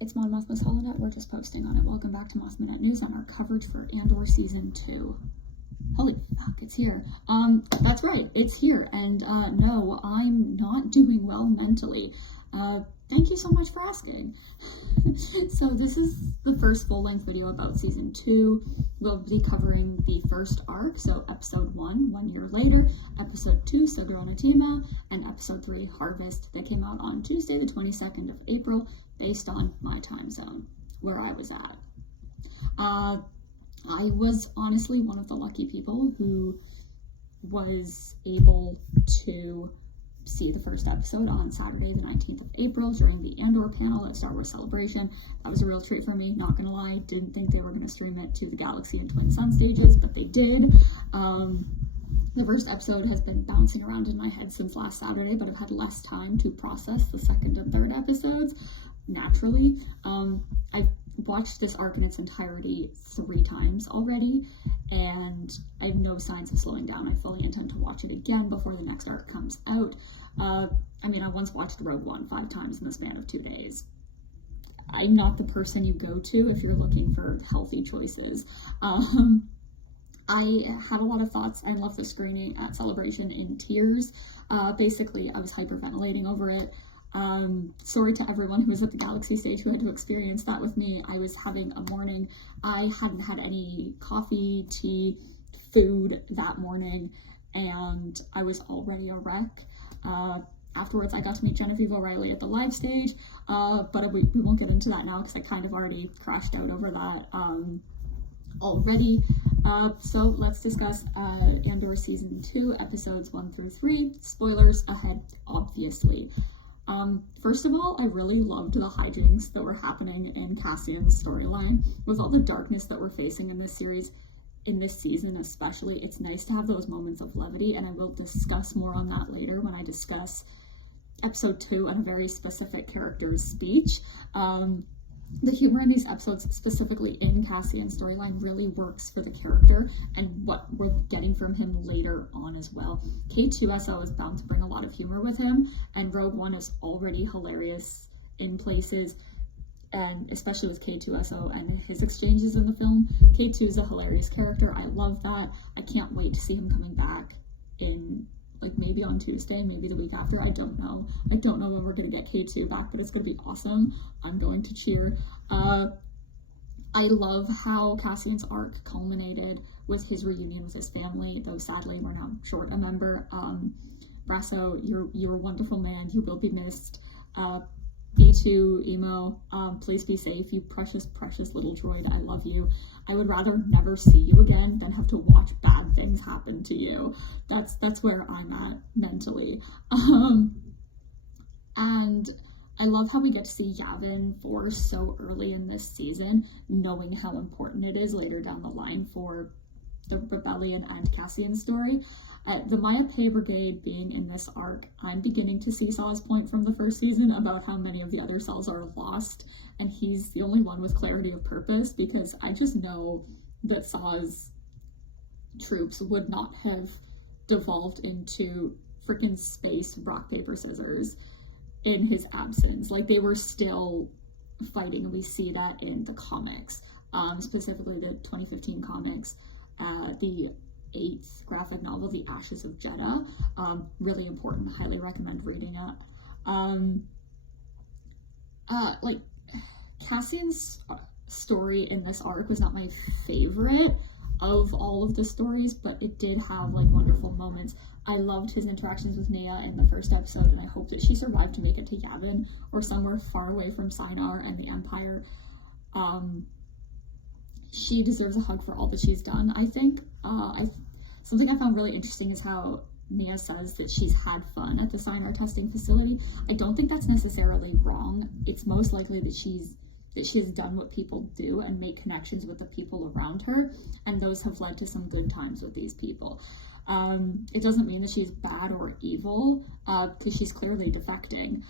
It's Mon Mothma's Holonet. We're just posting on it. Welcome back to Mothmanet News on our coverage for Andor Season 2. Holy fuck, it's here. That's right, it's here. And no, I'm not doing well mentally. Thank you so much for asking. So this is the first full-length video about Season 2. We'll be covering the first arc, so Episode 1, 1 year later, Episode 2, Sagrona Teema, and Episode 3, Harvest, that came out on Tuesday, the 22nd of April, based on my time zone, where I was at. I was honestly one of the lucky people who was able to see the first episode on Saturday, the 19th of April, during the Andor panel at Star Wars Celebration. That was a real treat for me, not gonna lie. Didn't think they were gonna stream it to the Galaxy and Twin Sun stages, but they did. The first episode has been bouncing around in my head since last Saturday, but I've had less time to process the second and third episodes, naturally. I've watched this arc in its entirety 3 times already, and I have no signs of slowing down. I fully intend to watch it again before the next arc comes out. I once watched Rogue One 5 times in the span of 2 days. I'm not the person you go to if you're looking for healthy choices. I had a lot of thoughts. I left the screening at Celebration in tears. Basically, I was hyperventilating over it. Sorry to everyone who was at the Galaxy stage who had to experience that with me. I was having a morning. I hadn't had any coffee, tea, food that morning, and I was already a wreck. Afterwards, I got to meet Genevieve O'Reilly at the live stage, but we won't get into that now because I kind of already crashed out over that already. So let's discuss Andor Season 2, Episodes 1 through 3. Spoilers ahead, obviously. First of all, I really loved the hijinks that were happening in Cassian's storyline. With all the darkness that we're facing in this series, in this season especially, it's nice to have those moments of levity, and I will discuss more on that later when I discuss Episode 2 and a very specific character's speech. The humor in these episodes, specifically in Cassian's storyline, really works for the character and what we're getting from him later on as well. K2SO is bound to bring a lot of humor with him, and Rogue One is already hilarious in places, and especially with K2SO and his exchanges in the film. K2 is a hilarious character. I love that. I can't wait to see him coming back in, maybe on Tuesday, maybe the week after. I don't know. I don't know when we're going to get K2 back, but it's going to be awesome. I'm going to cheer. I love how Cassian's arc culminated with his reunion with his family, though sadly we're now short a member. Brasso, you're a wonderful man. You will be missed. B2, Emo, please be safe, you precious, precious little droid. I love you. I would rather never see you again than have to watch bad things happen to you. That's where I'm at mentally. And I love how we get to see Yavin 4 so early in this season, knowing how important it is later down the line for the Rebellion and Cassian's story. The Maya Pei Brigade being in this arc, I'm beginning to see Saw's point from the first season about how many of the other cells are lost, and he's the only one with clarity of purpose, because I just know that Saw's troops would not have devolved into freaking space rock, paper, scissors in his absence. They were still fighting, and we see that in the comics, specifically the 2015 comics, the 8th graphic novel, The Ashes of Jedha. Really important, highly recommend reading it. Cassian's story in this arc was not my favorite of all of the stories, but it did have wonderful moments. I loved his interactions with Nia in the first episode, and I hope that she survived to make it to Yavin or somewhere far away from Sinar and the Empire. She deserves a hug for all that she's done, I think. Something I found really interesting is how Nia says that she's had fun at the Sinar testing facility. I don't think that's necessarily wrong. It's most likely that she's done what people do and make connections with the people around her, and those have led to some good times with these people. It doesn't mean that she's bad or evil, because she's clearly defecting.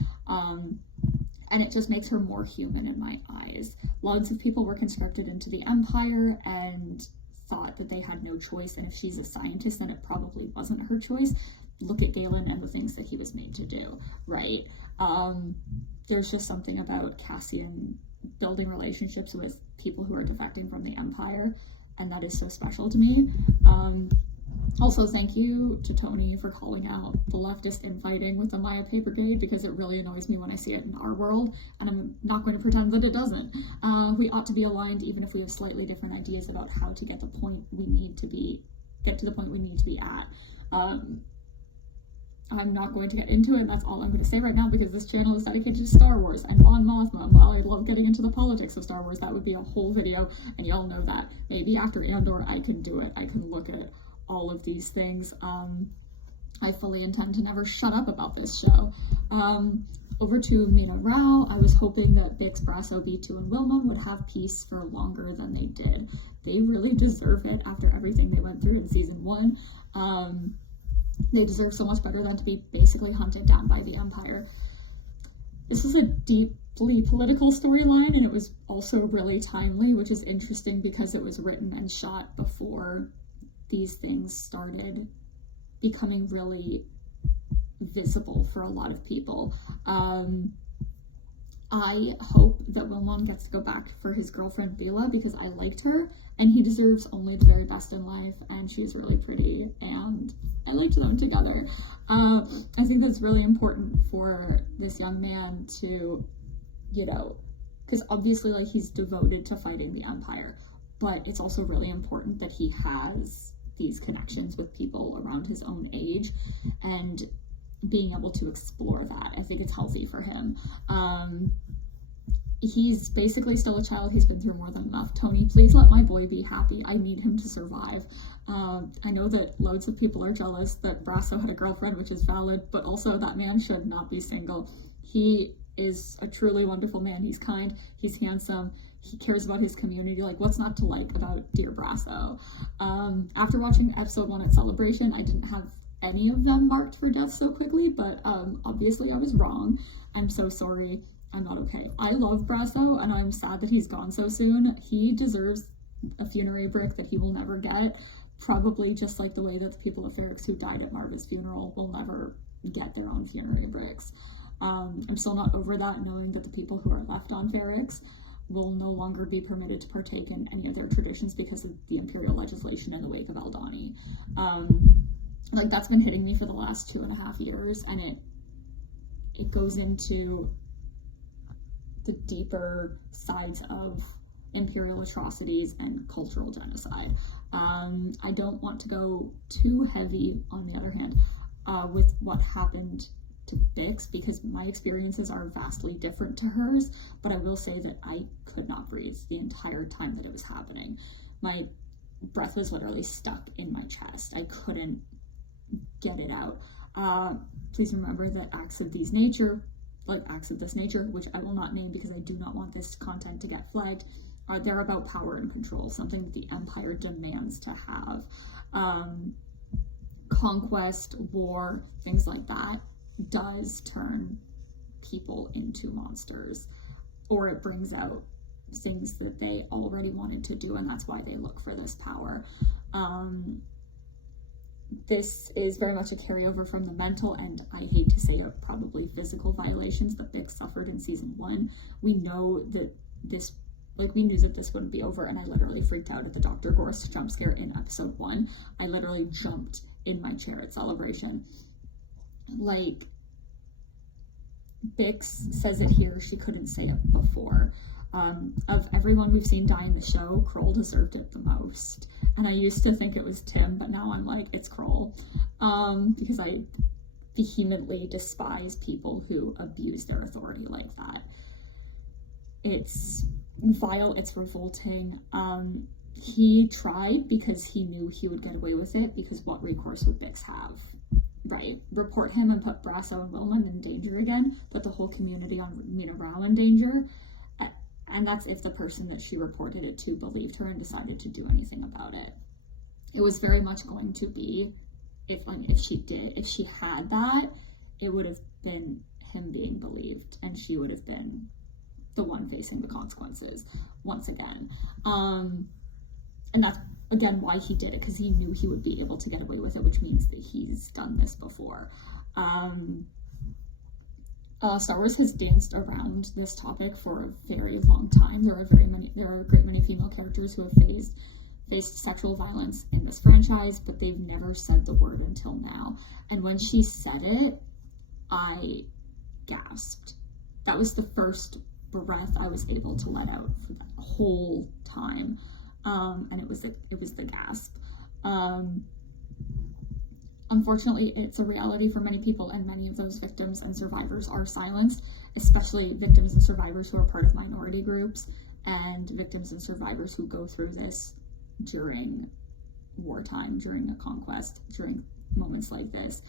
And it just makes her more human in my eyes. Loads of people were conscripted into the Empire and thought that they had no choice, and if she's a scientist, then it probably wasn't her choice. Look at Galen and the things that he was made to do, right? There's just something about Cassian building relationships with people who are defecting from the Empire, and that is so special to me. Also, thank you to Tony for calling out the leftist infighting with the Maya Pay Brigade, because it really annoys me when I see it in our world, and I'm not going to pretend that it doesn't. We ought to be aligned, even if we have slightly different ideas about how to get to the point we need to be at. I'm not going to get into it, and that's all I'm going to say right now, because this channel is dedicated to Star Wars and Mon Mothma. While I love getting into the politics of Star Wars, that would be a whole video, and y'all know that. Maybe after Andor, I can do it. I can look at all of these things. I fully intend to never shut up about this show. Over to Mina Rao, I was hoping that Bix, Brasso, B2, and Wilmon would have peace for longer than they did. They really deserve it after everything they went through in season 1. They deserve so much better than to be basically hunted down by the Empire. This is a deeply political storyline, and it was also really timely, which is interesting because it was written and shot before these things started becoming really visible for a lot of people. I hope that Wilmon gets to go back for his girlfriend Bela, because I liked her, and he deserves only the very best in life, and she's really pretty, and I liked them together. I think that's really important for this young man to, because obviously, like, he's devoted to fighting the Empire, but it's also really important that he has these connections with people around his own age, and being able to explore that. I think it's healthy for him. He's basically still a child. He's been through more than enough. Tony, please let my boy be happy. I need him to survive. I know that loads of people are jealous that Brasso had a girlfriend, which is valid, but also that man should not be single. He is a truly wonderful man. He's kind, he's handsome, he cares about his community. Like, what's not to like about dear Brasso? After watching episode 1 at Celebration, I didn't have any of them marked for death so quickly, but obviously I was wrong. I'm so sorry. I'm not okay. I love Brasso, and I'm sad that he's gone so soon. He deserves a funerary brick that he will never get, probably just like the way that the people of Ferrix who died at Marva's funeral will never get their own funerary bricks. I'm still not over that, knowing that the people who are left on Ferrix will no longer be permitted to partake in any of their traditions because of the imperial legislation in the wake of Aldhani. Like, that's been hitting me for the last 2.5 years, and it goes into the deeper sides of imperial atrocities and cultural genocide. I don't want to go too heavy, on the other hand, with what happened to Bix, because my experiences are vastly different to hers, but I will say that I could not breathe the entire time that it was happening. My breath was literally stuck in my chest. I couldn't get it out. Please remember that acts of this nature, which I will not name because I do not want this content to get flagged, they're about power and control, something that the Empire demands to have. Conquest, war, things like that does turn people into monsters, or it brings out things that they already wanted to do, and that's why they look for this power. This is very much a carryover from the mental, and I hate to say it, probably physical violations that Bix suffered in season 1. We know that we knew that this wouldn't be over, and I literally freaked out at the Dr. Gorst jump scare in episode 1. I literally jumped in my chair at Celebration. Like, Bix says it here, she couldn't say it before. Of everyone we've seen die in the show, Kroll deserved it the most. And I used to think it was Tim, but now I'm like, it's Kroll. Because I vehemently despise people who abuse their authority like that. It's vile, it's revolting. He tried because he knew he would get away with it, because what recourse would Bix have? Right? Report him and put Brasso and Wilmon in danger again, put the whole community on Mina Rao in danger. And that's if the person that she reported it to believed her and decided to do anything about it. It was very much going to be, if she had that, it would have been him being believed, and she would have been the one facing the consequences once again. And that's, again, why he did it, because he knew he would be able to get away with it, which means that he's done this before. Star Wars has danced around this topic for a very long time. There are a great many female characters who have faced sexual violence in this franchise, but they've never said the word until now. And when she said it, I gasped. That was the first breath I was able to let out for that whole time, and it was the gasp. Unfortunately, it's a reality for many people, and many of those victims and survivors are silenced, especially victims and survivors who are part of minority groups, and victims and survivors who go through this during wartime, during a conquest, during moments like this.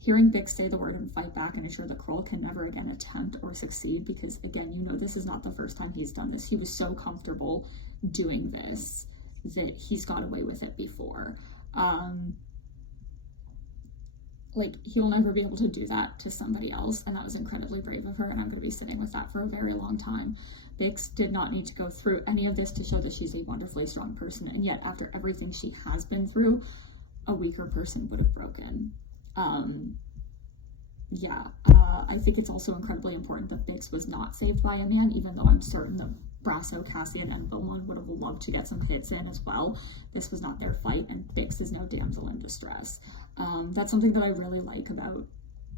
Hearing Bix say the word and fight back and ensure that Kroll can never again attempt or succeed, because again, you know, this is not the first time he's done this. He was so comfortable doing this that he's got away with it before. Like, he will never be able to do that to somebody else, and that was incredibly brave of her, and I'm going to be sitting with that for a very long time. Bix did not need to go through any of this to show that she's a wonderfully strong person, and yet after everything she has been through, a weaker person would have broken. I think it's also incredibly important that Bix was not saved by a man, even though I'm certain that Brasso, Cassian, and Vilmon would have loved to get some hits in as well. This was not their fight, and Bix is no damsel in distress. That's something that I really like about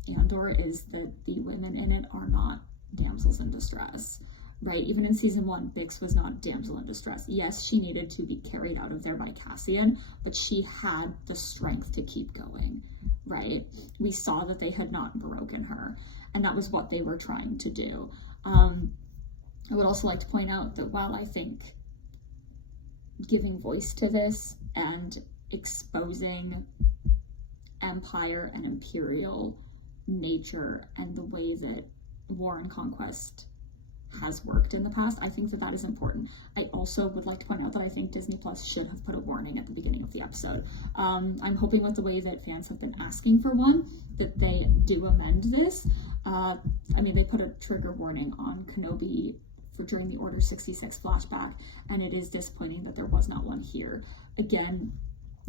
Andor, is that the women in it are not damsels in distress, right? Even in season 1, Bix was not damsel in distress. Yes, she needed to be carried out of there by Cassian, but she had the strength to keep going, right? We saw that they had not broken her, and that was what they were trying to do. I would also like to point out that while I think giving voice to this and exposing empire and imperial nature and the way that war and conquest has worked in the past, I think that that is important. I also would like to point out that I think Disney Plus should have put a warning at the beginning of the episode. I'm hoping with the way that fans have been asking for one, that they do amend this. They put a trigger warning on Kenobi during the Order 66 flashback, and it is disappointing that there was not one here. Again,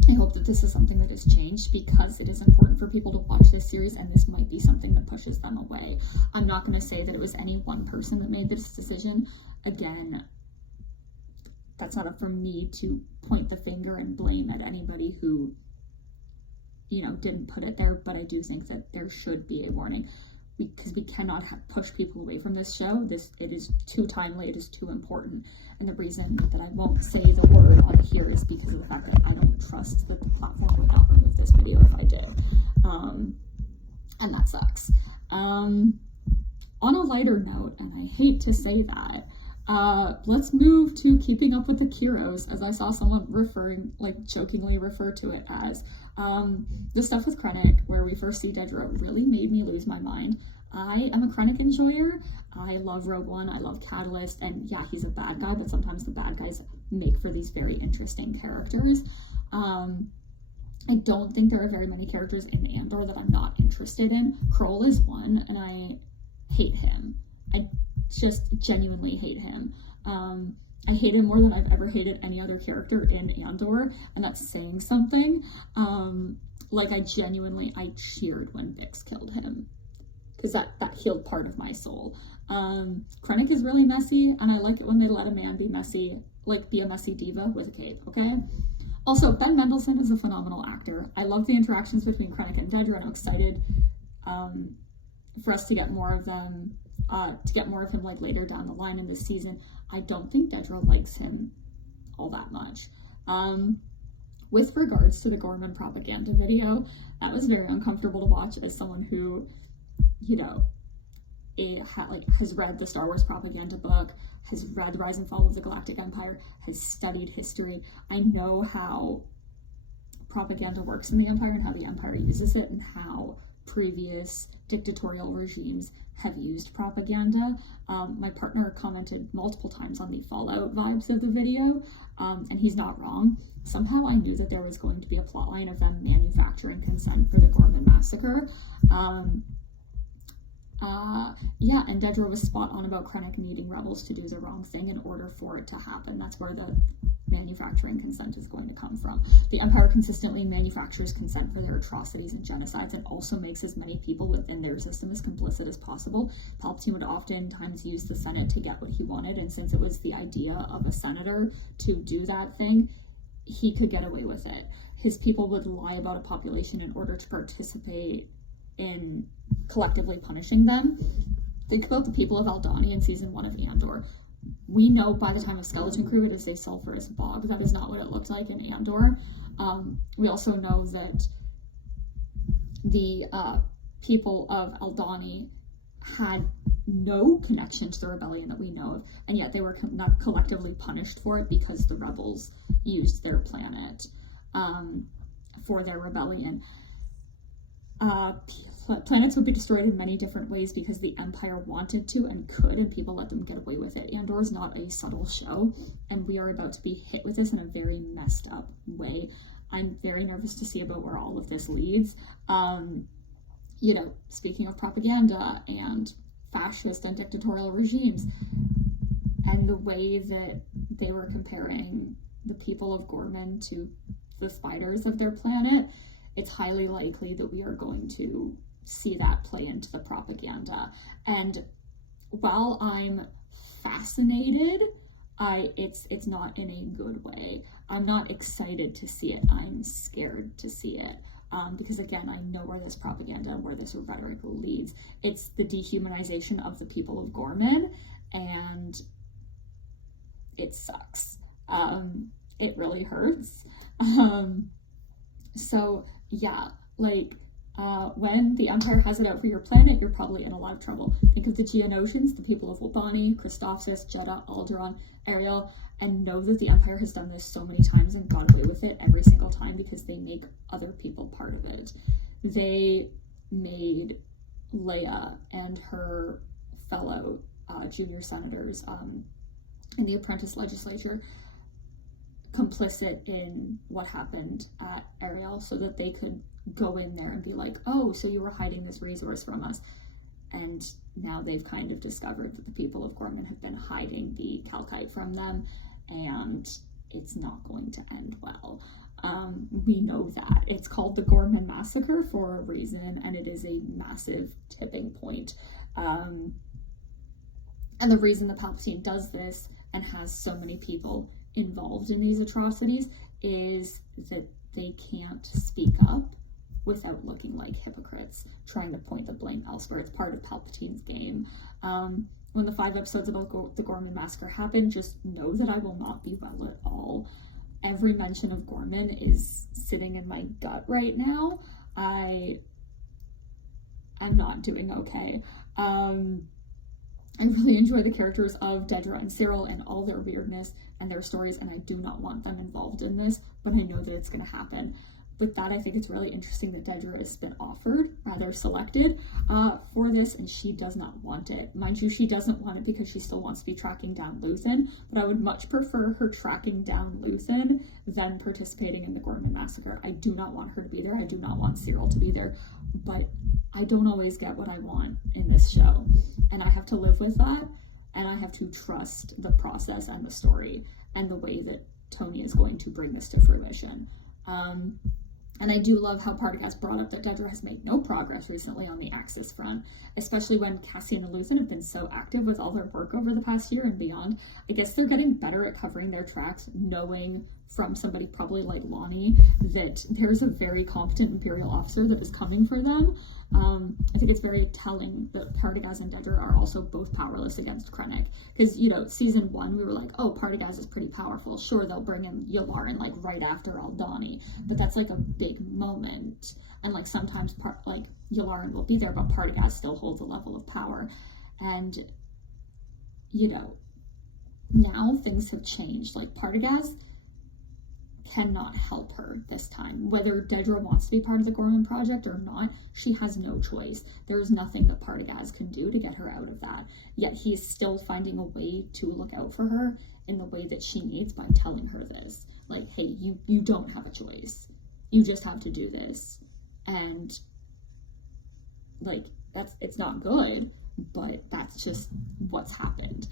I hope that this is something that has changed, because it is important for people to watch this series, and this might be something that pushes them away. I'm not going to say that it was any one person that made this decision. Again, that's not up for me to point the finger and blame at anybody who, didn't put it there, but I do think that there should be a warning, because we cannot push people away from this show. It is too timely, it is too important, and the reason that I won't say the word on here is because of the fact that I don't trust that the platform would not remove this video if I do, and that sucks. On a lighter note, and I hate to say that, let's move to Keeping Up with the Kyros, as I saw someone jokingly refer to it as. The stuff with Krennic, where we first see Dedra, really made me lose my mind. I am a Krennic enjoyer. I love Rogue One, I love Catalyst, and yeah, he's a bad guy, but sometimes the bad guys make for these very interesting characters. I don't think there are very many characters in Andor that I'm not interested in. Kroll is one, and I hate him. I just genuinely hate him. I hate him more than I've ever hated any other character in Andor, and that's saying something. I cheered when Bix killed him, because that healed part of my soul. Krennic is really messy, and I like it when they let a man be messy, be a messy diva with a cape, okay? Also, Ben Mendelsohn is a phenomenal actor. I love the interactions between Krennic and Dedra, and I'm excited for us to get more of them, him later down the line in this season. I don't think Dedra likes him all that much. With regards to the Gorman propaganda video, that was very uncomfortable to watch as someone who, has read the Star Wars propaganda book, has read The Rise and Fall of the Galactic Empire, has studied history. I know how propaganda works in the Empire and how the Empire uses it, and how previous dictatorial regimes have used propaganda. My partner commented multiple times on the Fallout vibes of the video, and he's not wrong. Somehow I knew that there was going to be a plotline of them manufacturing consent for the Gorman massacre. And Dedra was spot on about Krennic needing rebels to do the wrong thing in order for it to happen. That's where the manufacturing consent is going to come from. The Empire consistently manufactures consent for their atrocities and genocides, and also makes as many people within their system as complicit as possible. Palpatine would oftentimes use the Senate to get what he wanted, and since it was the idea of a senator to do that thing, he could get away with it. His people would lie about a population in order to participate in collectively punishing them. Think about the people of Aldhani in season 1 of Andor. We know by the time of Skeleton Crew it is a sulfurous bog. That is not what it looked like in Andor. We also know that the people of Aldhani had no connection to the rebellion that we know of, and yet they were not collectively punished for it because the rebels used their planet for their rebellion. Planets would be destroyed in many different ways because the Empire wanted to and could, and people let them get away with it. Andor is not a subtle show, and we are about to be hit with this in a very messed up way. I'm very nervous to see about where all of this leads. Speaking of propaganda and fascist and dictatorial regimes, and the way that they were comparing the people of Gorman to the spiders of their planet, it's highly likely that we are going to see that play into the propaganda. And while I'm fascinated, it's not in a good way. I'm not excited to see it. I'm scared to see it. Because again, I know where this propaganda, where this rhetoric leads. It's the dehumanization of the people of Gorman, and it sucks. It really hurts. So yeah, when the Empire has it out for your planet, you're probably in a lot of trouble. Think of the Geonosians, the people of Albani, Christophsis, Jedha, Alderaan, Ariel, and know that the Empire has done this so many times and got away with it every single time because they make other people part of it. They made Leia and her fellow junior senators in the Apprentice Legislature complicit in what happened at Ariel so that they could go in there and be like, oh, so you were hiding this resource from us. And now they've kind of discovered that the people of Gorman have been hiding the Calcite from them, and it's not going to end well. We know that. It's called the Gorman Massacre for a reason, and it is a massive tipping point. And the reason that Palpatine does this and has so many people involved in these atrocities is that they can't speak up without looking like hypocrites, trying to point the blame elsewhere. It's part of Palpatine's game. When the 5 episodes about the Gorman Massacre happen, just know that I will not be well at all. Every mention of Gorman is sitting in my gut right now. I am not doing okay. I really enjoy the characters of Dedra and Cyril and all their weirdness and their stories, and I do not want them involved in this, but I know that it's going to happen. With that, I think it's really interesting that Dedra has been selected for this, and she does not want it. Mind you, she doesn't want it because she still wants to be tracking down Luthen, but I would much prefer her tracking down Luthen than participating in the Gorman Massacre. I do not want her to be there. I do not want Cyril to be there, but I don't always get what I want in this show, and I have to live with that, and I have to trust the process and the story and the way that Tony is going to bring this to fruition. And I do love how Partagaz brought up that Dedra has made no progress recently on the Axis front, especially when Cassian and Luthen have been so active with all their work over the past year and beyond. I guess they're getting better at covering their tracks, knowing from somebody probably like Lonnie that there's a very competent Imperial officer that is coming for them. I think it's very telling that Partagaz and Dedra are also both powerless against Krennic. Because, season 1, we were like, oh, Partagaz is pretty powerful. Sure, they'll bring in Yularen, right after Aldhani. But that's, a big moment. And, sometimes, Yularen will be there, but Partagaz still holds a level of power. And, now things have changed. Partagaz cannot help her this time. Whether Dedra wants to be part of the Gorman Project or not, she has no choice. There is nothing that Partagaz can do to get her out of that. Yet he is still finding a way to look out for her in the way that she needs by telling her this. Hey, you don't have a choice. You just have to do this. And, it's not good, but that's just what's happened.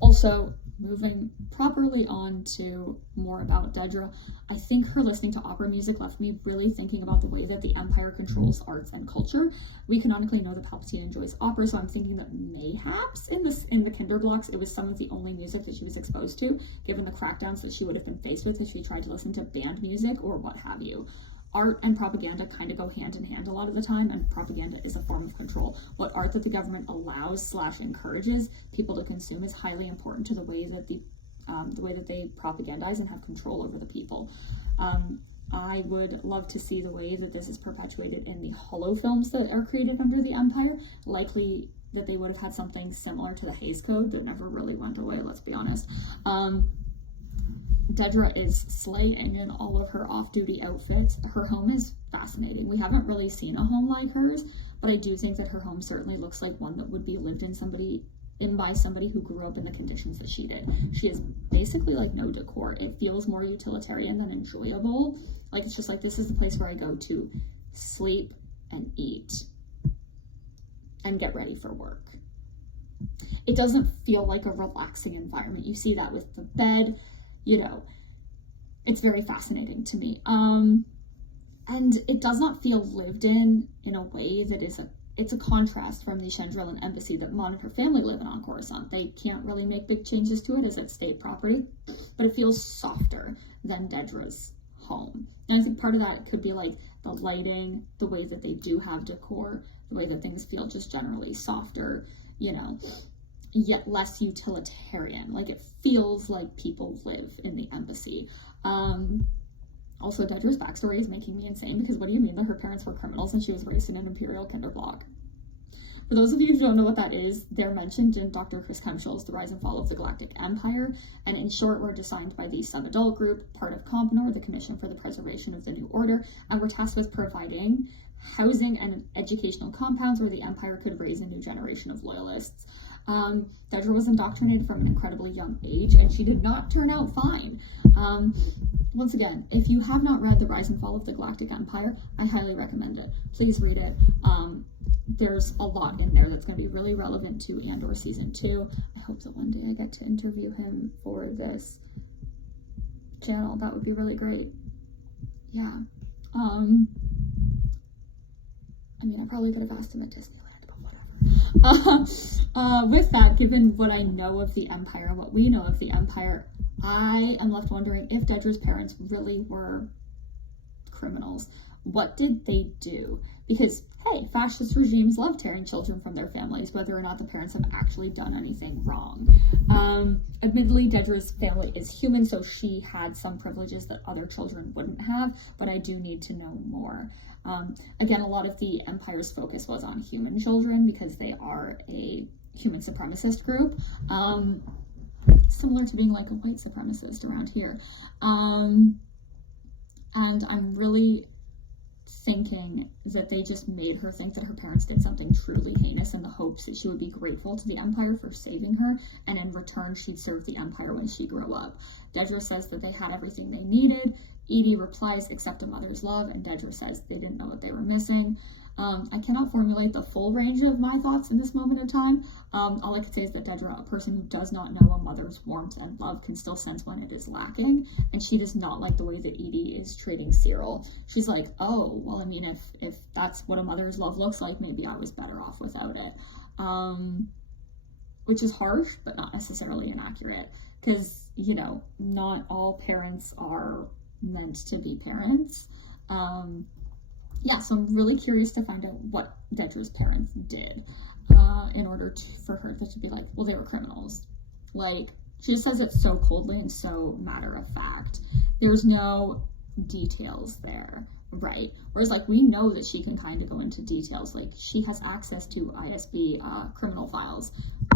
Also, moving properly on to more about Dedra, I think her listening to opera music left me really thinking about the way that the Empire controls arts and culture. We canonically know that Palpatine enjoys opera, so I'm thinking that mayhaps in the Kinderblocks, it was some of the only music that she was exposed to, given the crackdowns that she would have been faced with if she tried to listen to band music or what have you. Art and propaganda kind of go hand in hand a lot of the time, and propaganda is a form of control. What art that the government allows / encourages people to consume is highly important to the way that they propagandize and have control over the people. I would love to see the way that this is perpetuated in the holo films that are created under the Empire. Likely that they would have had something similar to the Hays Code that never really went away, let's be honest. Dedra is slaying in all of her off-duty outfits. Her home is fascinating. We haven't really seen a home like hers, but I do think that her home certainly looks like one that would be lived in by somebody who grew up in the conditions that she did. She has basically like no decor. It feels more utilitarian than enjoyable. Like, it's just like, this is the place where I go to sleep and eat and get ready for work. It doesn't feel like a relaxing environment. You see that with the bed. It's very fascinating to me. And it does not feel lived in a way that it's a contrast from the Chandrilan embassy that Mon and her family live in on Coruscant. They can't really make big changes to it as it's state property, but it feels softer than Dedra's home. And I think part of that could be like the lighting, the way that they do have decor, the way that things feel just generally softer, yet less utilitarian. Like, it feels like people live in the embassy. Also, Dedra's backstory is making me insane, because what do you mean that her parents were criminals and she was raised in an Imperial Kinderblock? For those of you who don't know what that is, they're mentioned in Dr. Chris Hemschel's The Rise and Fall of the Galactic Empire, and in short, were designed by the Sub-Adult Group, part of Compnor, the Commission for the Preservation of the New Order, and were tasked with providing housing and educational compounds where the Empire could raise a new generation of loyalists. Dedra was indoctrinated from an incredibly young age, and she did not turn out fine. Once again, if you have not read The Rise and Fall of the Galactic Empire, I highly recommend it. Please read it. There's a lot in there that's going to be really relevant to Andor Season 2. I hope that one day I get to interview him for this channel. That would be really great. Yeah. I probably could have asked him at Disneyland, but whatever. With that, given what I know of the Empire, what we know of the Empire, I am left wondering if Dedra's parents really were criminals. What did they do? Because, hey, fascist regimes love tearing children from their families, whether or not the parents have actually done anything wrong. Admittedly, Dedra's family is human, so she had some privileges that other children wouldn't have, but I do need to know more. Again, a lot of the Empire's focus was on human children because they are a human supremacist group, similar to being like a white supremacist around here. And I'm really thinking that they just made her think that her parents did something truly heinous in the hopes that she would be grateful to the Empire for saving her, and in return she'd serve the Empire when she grew up. Dedra says that they had everything they needed. Edie replies, except a mother's love, and Dedra says they didn't know what they were missing. I cannot formulate the full range of my thoughts in this moment in time. All I can say is that Dedra, a person who does not know a mother's warmth and love, can still sense when it is lacking, and she does not like the way that Edie is treating Cyril. She's like, oh, well, if that's what a mother's love looks like, maybe I was better off without it. Which is harsh, but not necessarily inaccurate, because, not all parents are meant to be parents. So I'm really curious to find out what Dedra's parents did in order for her to be like, well, they were criminals. Like, she just says it so coldly and so matter of fact. There's no details there, right? Whereas, like, we know that she can kind of go into details. Like, she has access to ISB criminal files.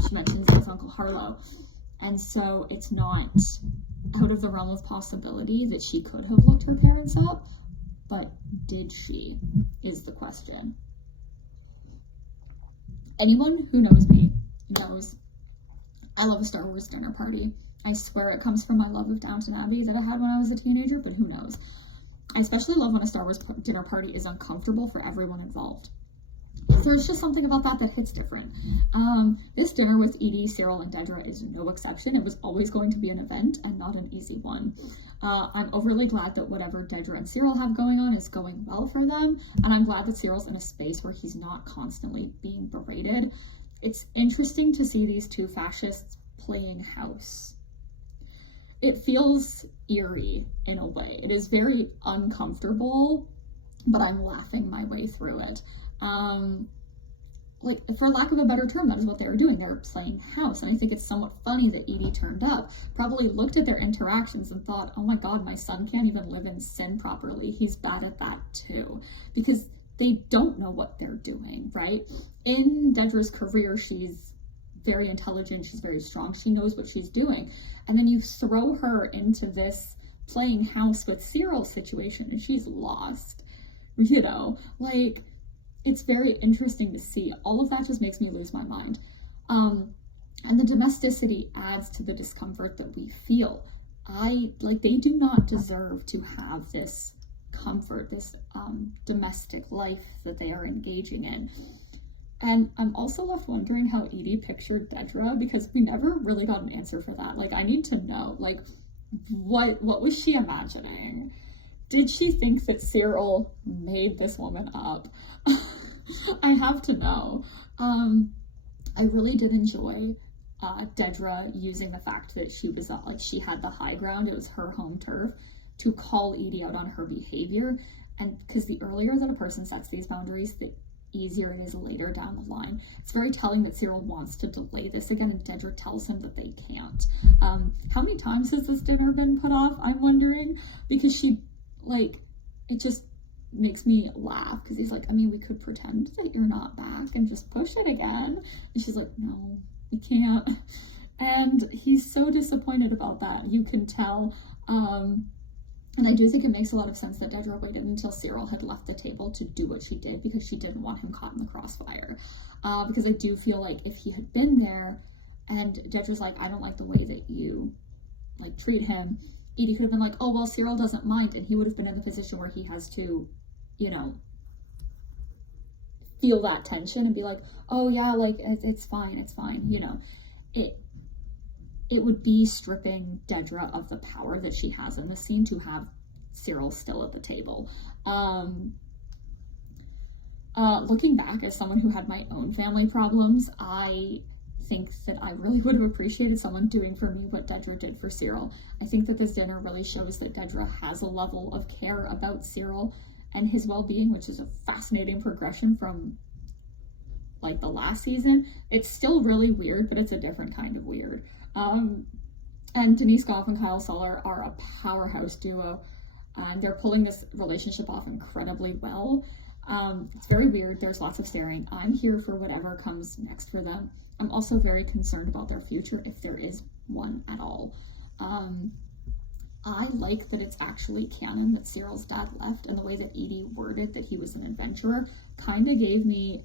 She mentions it with Uncle Harlow. And so it's not out of the realm of possibility that she could have looked her parents up. But did she, is the question. Anyone who knows me knows I love a Star Wars dinner party. I swear it comes from my love of Downton Abbey that I had when I was a teenager, but who knows. I especially love when a Star Wars dinner party is uncomfortable for everyone involved. there's just something about that hits different. This dinner with Edie, Cyril, and Dedra is no exception. It was always going to be an event and not an easy one. I'm overly glad that whatever Dedra and Cyril have going on is going well for them, and I'm glad that Cyril's in a space where he's not constantly being berated. It's interesting to see these two fascists playing house. It feels eerie in a way. It is very uncomfortable, but I'm laughing my way through it. Like, for lack of a better term, that is what they were doing. They were playing house, and I think it's somewhat funny that Edie turned up, probably looked at their interactions and thought, oh my god, my son can't even live in sin properly. He's bad at that too. Because they don't know what they're doing, right? In Dedra's career, she's very intelligent, she's very strong, she knows what she's doing. And then you throw her into this playing house with Cyril situation, and she's lost. You know, like, it's very interesting to see. All of that just makes me lose my mind. And the domesticity adds to the discomfort that we feel. They do not deserve to have this comfort, this domestic life that they are engaging in. And I'm also left wondering how Edie pictured Dedra, because we never really got an answer for that. Like, I need to know, like, what was she imagining? Did she think that Cyril made this woman up? I have to know. I really did enjoy Dedra using the fact that she was she had the high ground, it was her home turf, to call Edie out on her behavior. And because the earlier that a person sets these boundaries, the easier it is later down the line. It's very telling that Cyril wants to delay this again, and Dedra tells him that they can't. How many times has this dinner been put off, I'm wondering? Because she, like, it just makes me laugh, because he's like, I mean, we could pretend that you're not back and just push it again. And she's like, no, we can't. And he's so disappointed about that. You can tell. And I do think it makes a lot of sense that Dedra waited until Cyril had left the table to do what she did, because she didn't want him caught in the crossfire. Because I do feel like if he had been there and Dedra's like, I don't like the way that you, like, treat him, Edie could have been like, oh, well, Cyril doesn't mind, and he would have been in the position where he has to, you know, feel that tension and be like, oh yeah, like, it's fine, you know. It would be stripping Dedra of the power that she has in the scene to have Cyril still at the table. Looking back, as someone who had my own family problems, I think that I really would have appreciated someone doing for me what Dedra did for Cyril. I think that this dinner really shows that Dedra has a level of care about Cyril and his well-being, which is a fascinating progression from, like, the last season. It's still really weird, but it's a different kind of weird. And Denise Goff and Kyle Soller are a powerhouse duo, and they're pulling this relationship off incredibly well. It's very weird. There's lots of staring. I'm here for whatever comes next for them. I'm also very concerned about their future, if there is one at all. I like that it's actually canon that Cyril's dad left, and the way that Edie worded that he was an adventurer kind of gave me,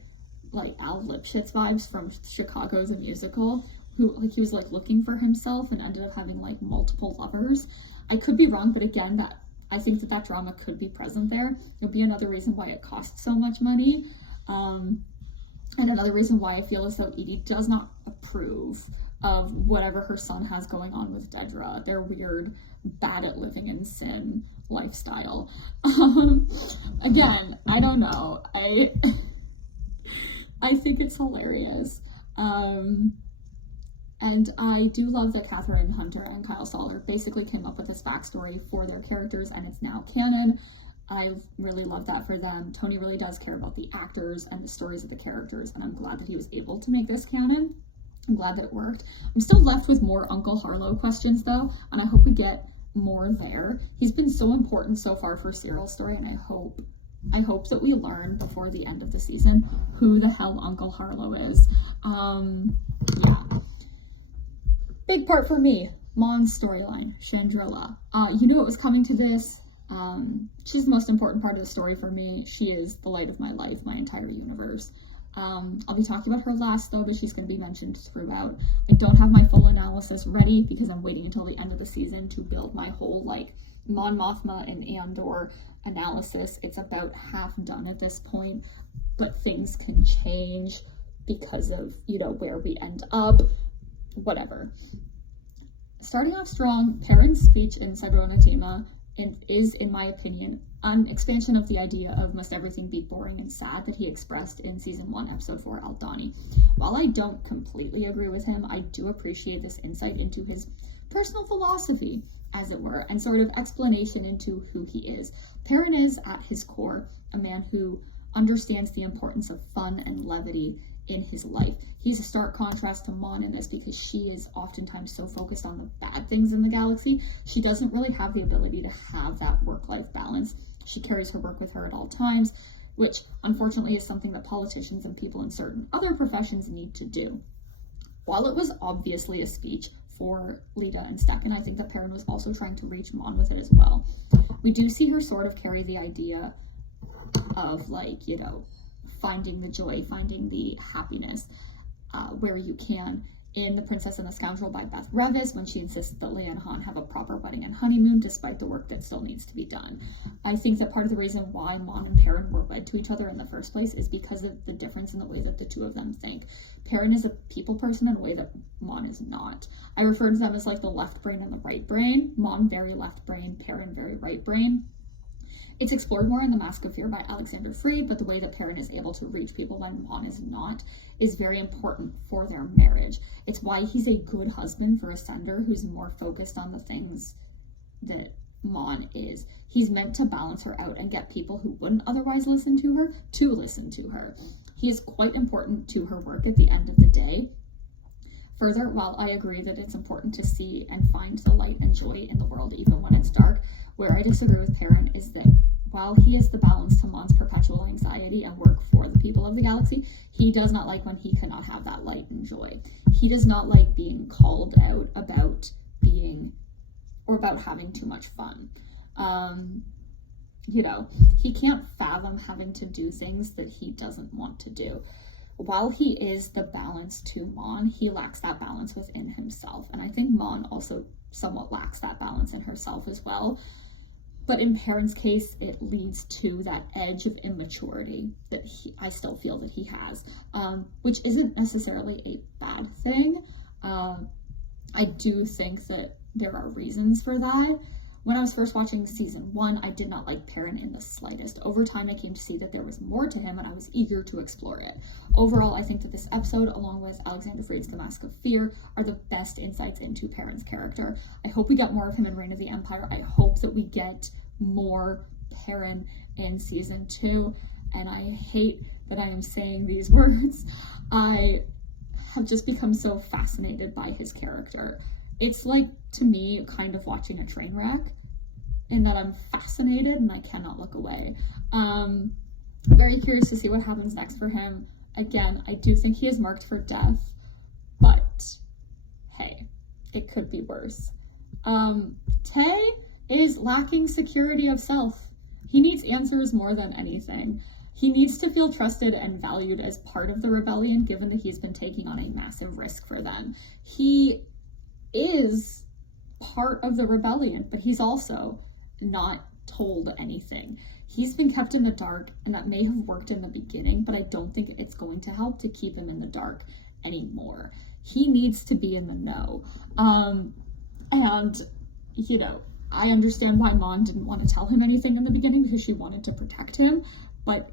like, Al Lipschitz vibes from Chicago the Musical, who, like, he was, like, looking for himself and ended up having, like, multiple lovers. I could be wrong, but again, that I think that drama could be present there. It'll be another reason why it costs so much money. And another reason why I feel as though Edie does not approve of whatever her son has going on with Dedra, their weird, bad at living in sin lifestyle. Again, I don't know. I think it's hilarious. And I do love that Catherine Hunter and Kyle Soller basically came up with this backstory for their characters, and it's now canon. I really love that for them. Tony really does care about the actors and the stories of the characters, and I'm glad that he was able to make this canon. I'm glad that it worked. I'm still left with more Uncle Harlow questions, though, and I hope we get more there. He's been so important so far for Cyril's story, and I hope that we learn before the end of the season who the hell Uncle Harlow is. Yeah. Big part for me, Mon's storyline, Chandrila. You knew it was coming to this. She's the most important part of the story for me. She is the light of my life, my entire universe. I'll be talking about her last, though, but she's going to be mentioned throughout. I don't have my full analysis ready because I'm waiting until the end of the season to build my whole, like, Mon Mothma and Andor analysis. It's about half done at this point. but things can change because of, where we end up, whatever. Starting off strong, Perrin's speech in Sagrona Teema is, in my opinion, an expansion of the idea of must everything be boring and sad that he expressed in season 1, episode 4, Aldani. While I don't completely agree with him, I do appreciate this insight into his personal philosophy, as it were, and sort of explanation into who he is. Perrin is, at his core, a man who understands the importance of fun and levity in his life. He's a stark contrast to Mon in this because she is oftentimes so focused on the bad things in the galaxy. She doesn't really have the ability to have that work-life balance. She carries her work with her at all times, which unfortunately is something that politicians and people in certain other professions need to do. While it was obviously a speech for Lita and Stekken, I think that Perrin was also trying to reach Mon with it as well. We do see her sort of carry the idea of, finding the joy, finding the happiness where you can. In The Princess and the Scoundrel by Beth Revis, when she insists that Leia and Han have a proper wedding and honeymoon despite the work that still needs to be done. I think that part of the reason why Mon and Perrin were wed to each other in the first place is because of the difference in the way that the two of them think. Perrin is a people person in a way that Mon is not. I refer to them as like the left brain and the right brain. Mon very left brain, Perrin very right brain. It's explored more in The Mask of Fear by Alexander Freed, but the way that Perrin is able to reach people when Mon is not is very important for their marriage. It's why he's a good husband for Ascender who's more focused on the things that Mon is. He's meant to balance her out and get people who wouldn't otherwise listen to her to listen to her. He is quite important to her work at the end of the day. Further, while I agree that it's important to see and find the light and joy in the world even when it's dark, where I disagree with Perrin is that while he is the balance to Mon's perpetual anxiety and work for the people of the galaxy, he does not like when he cannot have that light and joy. He does not like being called out about being or about having too much fun. He can't fathom having to do things that he doesn't want to do. While he is the balance to Mon, he lacks that balance within himself. And I think Mon also somewhat lacks that balance in herself as well. But in Perrin's case, it leads to that edge of immaturity that I still feel that he has, which isn't necessarily a bad thing. I do think that there are reasons for that. When I was first watching season 1, I did not like Perrin in the slightest. Over time, I came to see that there was more to him, and I was eager to explore it. Overall, I think that this episode, along with Alexander Freed's The Mask of Fear, are the best insights into Perrin's character. I hope we get more of him in Reign of the Empire. I hope that we get more Perrin in season 2, and I hate that I am saying these words. I have just become so fascinated by his character. It's like, to me, kind of watching a train wreck, in that I'm fascinated and I cannot look away. Very curious to see what happens next for him. Again, I do think he is marked for death, but hey, it could be worse. Tay is lacking security of self. He needs answers more than anything. He needs to feel trusted and valued as part of the rebellion, given that he's been taking on a massive risk for them. He is part of the rebellion, but he's also not told anything. He's been kept in the dark, and that may have worked in the beginning, but I don't think it's going to help to keep him in the dark anymore. He needs to be in the know. I understand why Mon didn't want to tell him anything in the beginning because she wanted to protect him, but,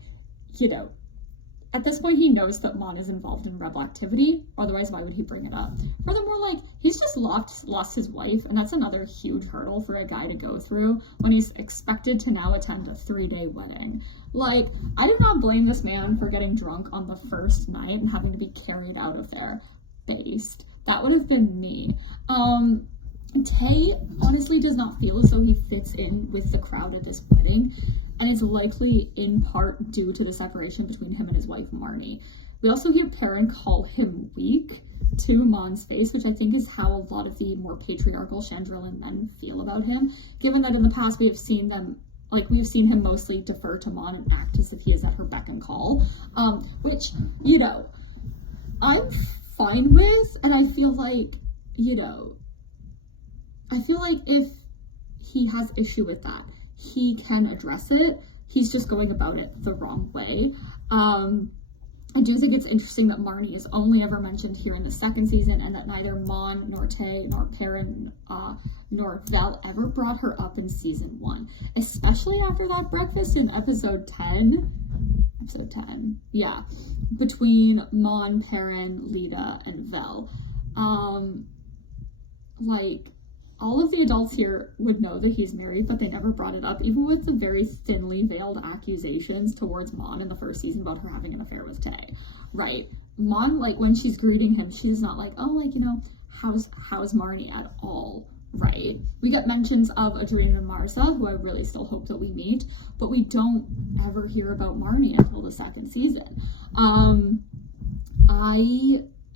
at this point he knows that Mon is involved in rebel activity, otherwise why would he bring it up? Furthermore, he's just lost his wife, and that's another huge hurdle for a guy to go through when he's expected to now attend a 3-day wedding. I do not blame this man for getting drunk on the first night and having to be carried out of there. Based. That would have been me. Tay honestly does not feel as though he fits in with the crowd at this wedding, and it's likely in part due to the separation between him and his wife Marnie. We also hear Perrin call him weak to Mon's face, which I think is how a lot of the more patriarchal Chandrilan men feel about him, given that in the past we have seen him mostly defer to Mon and act as if he is at her beck and call, which, I'm fine with, and I feel like if he has issue with that, he can address it, he's just going about it the wrong way. I do think it's interesting that Marnie is only ever mentioned here in the second season, and that neither Mon, nor Tay, nor Perrin, nor Vel ever brought her up in season 1, especially after that breakfast in episode 10, yeah, between Mon, Perrin, Lita, and Vel. Like, all of the adults here would know that he's married, but they never brought it up, even with the very thinly veiled accusations towards Mon in the first season about her having an affair with Tay, right? Mon, like, when she's greeting him, she's not like, oh, like, you know, how's Marnie at all, right? We get mentions of Adrien and Marsa, who I really still hope that we meet, but we don't ever hear about Marnie until the second season.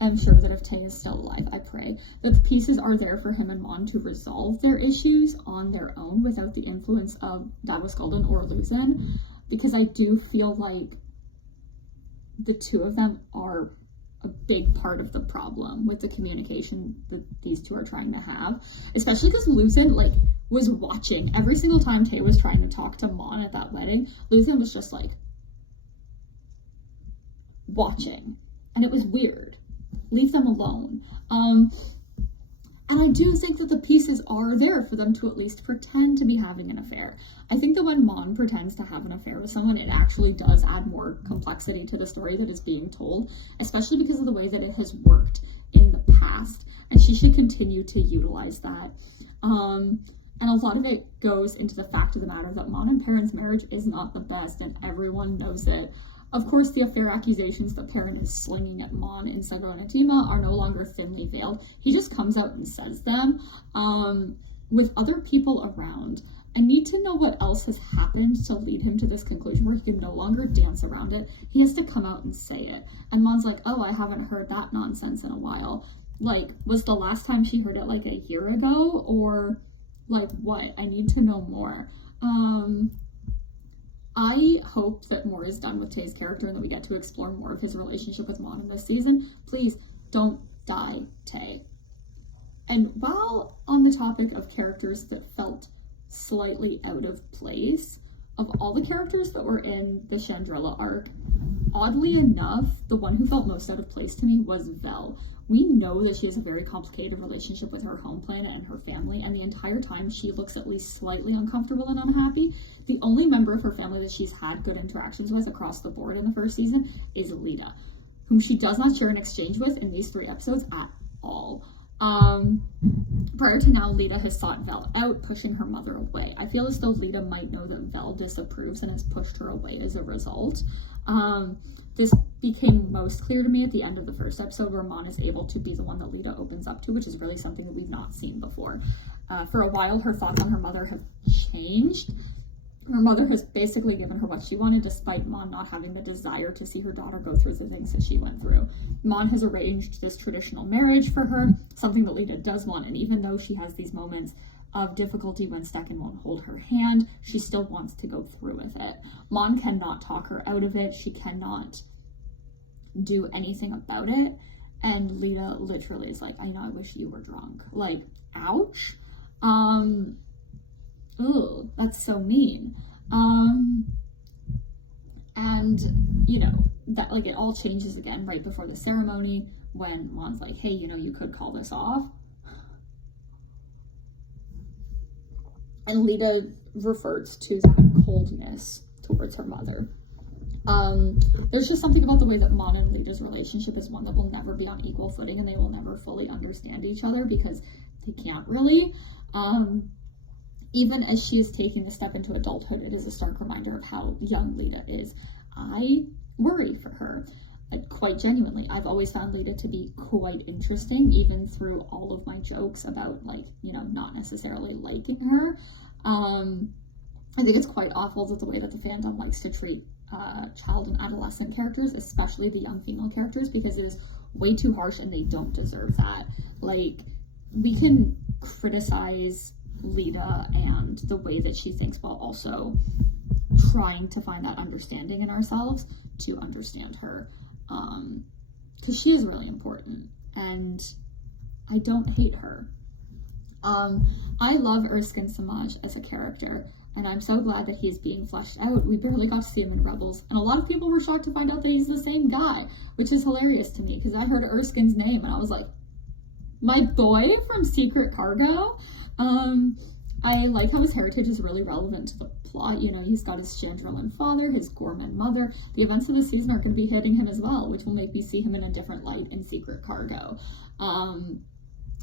I'm sure that if Tay is still alive, I pray that the pieces are there for him and Mon to resolve their issues on their own without the influence of Davos Golden or Luzin, because I do feel like the two of them are a big part of the problem with the communication that these two are trying to have, especially because Luzin, like, was watching every single time Tay was trying to talk to Mon at that wedding. Luzin was just, like, watching, and it was weird. Leave them alone. And I do think that the pieces are there for them to at least pretend to be having an affair. I think that when Mon pretends to have an affair with someone, it actually does add more complexity to the story that is being told, especially because of the way that it has worked in the past, and she should continue to utilize that. And a lot of it goes into the fact of the matter that Mon and Perrin's marriage is not the best, and everyone knows it. Of course, the affair accusations that Perrin is slinging at Mon in Sagrona Teema are no longer thinly veiled. He just comes out and says them. With other people around, I need to know what else has happened to lead him to this conclusion where he can no longer dance around it. He has to come out and say it. And Mon's like, oh, I haven't heard that nonsense in a while. Like, was the last time she heard it like a year ago? Or like what? I need to know more. I hope that more is done with Tay's character and that we get to explore more of his relationship with Mon in this season. Please don't die, Tay. And while on the topic of characters that felt slightly out of place, of all the characters that were in the Chandrilla arc, oddly enough, the one who felt most out of place to me was Vel. We know that she has a very complicated relationship with her home planet and her family, and the entire time she looks at least slightly uncomfortable and unhappy. The only member of her family that she's had good interactions with across the board in the first season is Lita, whom she does not share an exchange with in these 3 episodes at all. Prior to now, Lita has sought Vel out, pushing her mother away. I feel as though Lita might know that Vel disapproves and has pushed her away as a result. This became most clear to me at the end of the first episode, where Mon is able to be the one that Lita opens up to, which is really something that we've not seen before. For a while, her thoughts on her mother have changed. Her mother has basically given her what she wanted, despite Mon not having the desire to see her daughter go through the things that she went through. Mon has arranged this traditional marriage for her, something that Lita does want, and even though she has these moments of difficulty when Stecken won't hold her hand, she still wants to go through with it. Mon cannot talk her out of it. She cannot do anything about it, and Lita literally is like, I know, I wish you were drunk. Like, ouch. Ugh, that's so mean. And, you know, that, like, it all changes again right before the ceremony when Mon's like, hey, you know, you could call this off. And Lita reverts to that coldness towards her mother. There's just something about the way that Mon and Lita's relationship is one that will never be on equal footing, and they will never fully understand each other because they can't really. Even as she is taking the step into adulthood, it is a stark reminder of how young Lita is. I worry for her. Quite genuinely, I've always found Lita to be quite interesting, even through all of my jokes about, like, you know, not necessarily liking her. I think it's quite awful that the way that the fandom likes to treat child and adolescent characters, especially the young female characters, because it is way too harsh and they don't deserve that. Like, we can criticize Lita and the way that she thinks while also trying to find that understanding in ourselves to understand her, because she is really important and I don't hate her. I love Erskine Samaj as a character, and I'm so glad that he's being fleshed out. We barely got to see him in Rebels, and a lot of people were shocked to find out that he's the same guy, which is hilarious to me, because I heard Erskine's name, and I was like, my boy from Secret Cargo? I like how his heritage is really relevant to the plot. You know, he's got his Chandrilan father, his Gorman mother. The events of the season are going to be hitting him as well, which will make me see him in a different light in Secret Cargo.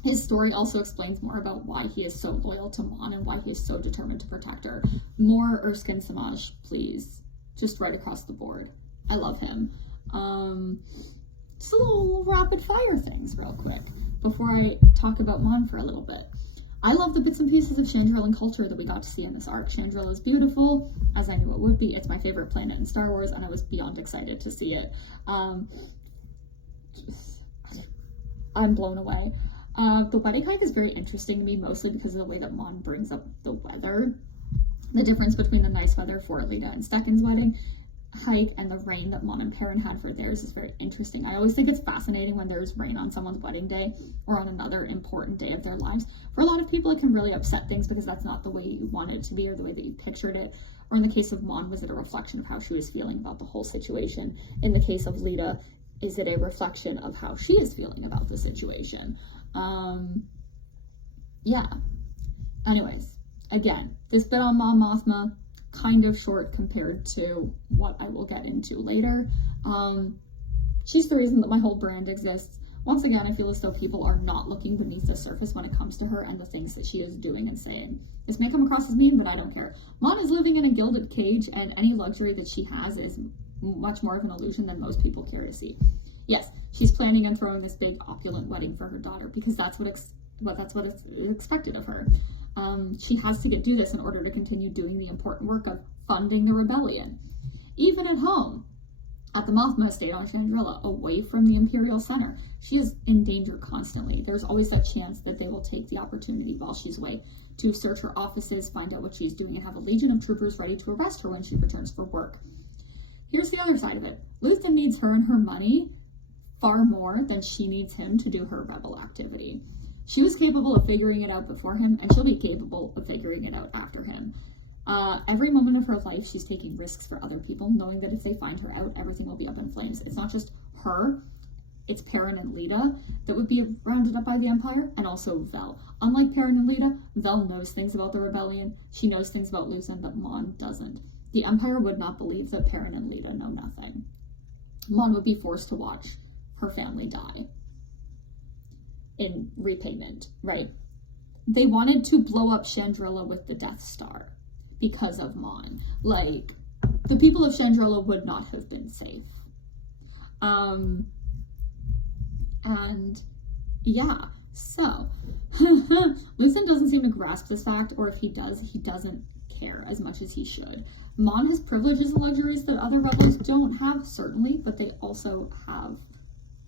His story also explains more about why he is so loyal to Mon and why he is so determined to protect her. More Erskine Samaj, please. Just right across the board. I love him. Just a little rapid fire things real quick before I talk about Mon for a little bit. I love the bits and pieces of Chandrilan culture that we got to see in this arc. Chandrila is beautiful, as I knew it would be. It's my favorite planet in Star Wars, and I was beyond excited to see it. I'm blown away. The wedding hike is very interesting to me, mostly because of the way that Mon brings up the weather. The difference between the nice weather for Lita and Stekken's wedding hike and the rain that Mon and Perrin had for theirs is very interesting. I always think it's fascinating when there's rain on someone's wedding day or on another important day of their lives. For a lot of people, it can really upset things because that's not the way you want it to be or the way that you pictured it. Or in the case of Mon, was it a reflection of how she was feeling about the whole situation? In the case of Lita, is it a reflection of how she is feeling about the situation? Yeah. Anyways, again, this bit on Mon Mothma, kind of short compared to what I will get into later. She's the reason that my whole brand exists. Once again, I feel as though people are not looking beneath the surface when it comes to her and the things that she is doing and saying. This may come across as mean, but I don't care. Mon is living in a gilded cage, and any luxury that she has is much more of an illusion than most people care to see. Yes, she's planning on throwing this big opulent wedding for her daughter because that's what is expected of her. She has to do this in order to continue doing the important work of funding the rebellion. Even at home, at the Mothma estate on Chandrila, away from the Imperial Center, she is in danger constantly. There's always that chance that they will take the opportunity while she's away to search her offices, find out what she's doing, and have a legion of troopers ready to arrest her when she returns for work. Here's the other side of it. Luthen needs her and her money far more than she needs him to do her rebel activity. She was capable of figuring it out before him, and she'll be capable of figuring it out after him. Every moment of her life, she's taking risks for other people, knowing that if they find her out, everything will be up in flames. It's not just her, it's Perrin and Lita that would be rounded up by the Empire, and also Vel. Unlike Perrin and Lita, Vel knows things about the rebellion. She knows things about Luthen, but Mon doesn't. The Empire would not believe that Perrin and Lita know nothing. Mon would be forced to watch her family die in repayment, right? They wanted to blow up Chandrila with the Death Star because of Mon. Like, the people of Chandrila would not have been safe. And yeah, so Luthen doesn't seem to grasp this fact, or if he does, he doesn't care as much as he should. Mon has privileges and luxuries that other rebels don't have, certainly, but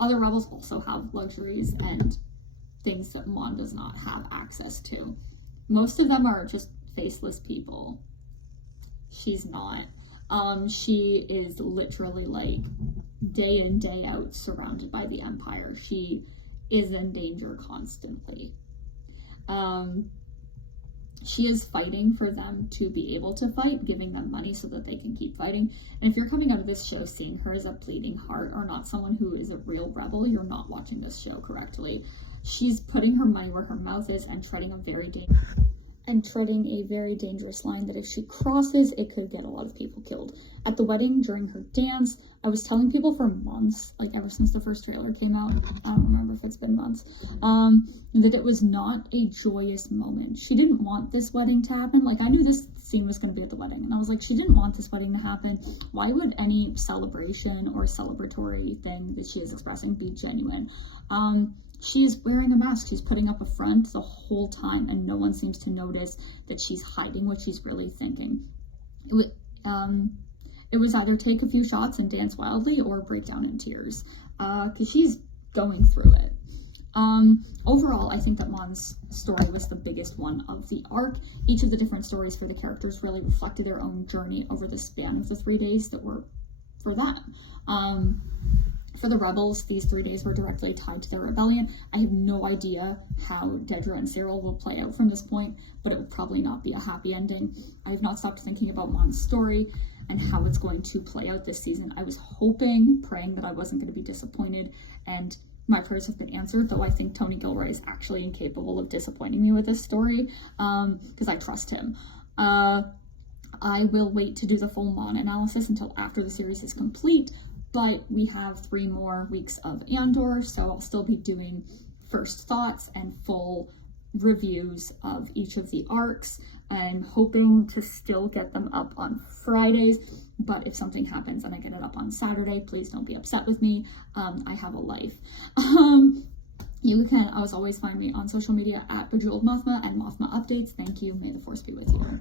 other rebels also have luxuries and things that Mon does not have access to. Most of them are just faceless people. She's not. She is literally like day in, day out surrounded by the Empire. She is in danger constantly. She is fighting for them to be able to fight, giving them money so that they can keep fighting. And if you're coming out of this show seeing her as a bleeding heart or not someone who is a real rebel, you're not watching this show correctly. She's putting her money where her mouth is and treading a very dangerous line that if she crosses, it could get a lot of people killed. At the wedding, during her dance, I was telling people for months, like ever since the first trailer came out, I don't remember if it's been months, that it was not a joyous moment. She didn't want this wedding to happen. Like, I knew this scene was going to be at the wedding, and I was like, she didn't want this wedding to happen. Why would any celebration or celebratory thing that she is expressing be genuine? She's wearing a mask. She's putting up a front the whole time, and no one seems to notice that she's hiding what she's really thinking. It was either take a few shots and dance wildly or break down in tears, because she's going through it. Overall, I think that Mon's story was the biggest one of the arc. Each of the different stories for the characters really reflected their own journey over the span of the 3 days that were for them. For the rebels, these 3 days were directly tied to the rebellion. I have no idea how Dedra and Cyril will play out from this point, but it will probably not be a happy ending. I have not stopped thinking about Mon's story and how it's going to play out this season. I was hoping, praying that I wasn't going to be disappointed, and my prayers have been answered, though I think Tony Gilroy is actually incapable of disappointing me with this story, because I trust him. I will wait to do the full Mon analysis until after the series is complete, but we have 3 more weeks of Andor, so I'll still be doing first thoughts and full reviews of each of the arcs. I'm hoping to still get them up on Fridays, but if something happens and I get it up on Saturday, please don't be upset with me. I have a life. You can, as always, find me on social media at Bejeweled Mothma and Mothma Updates. Thank you. May the Force be with you.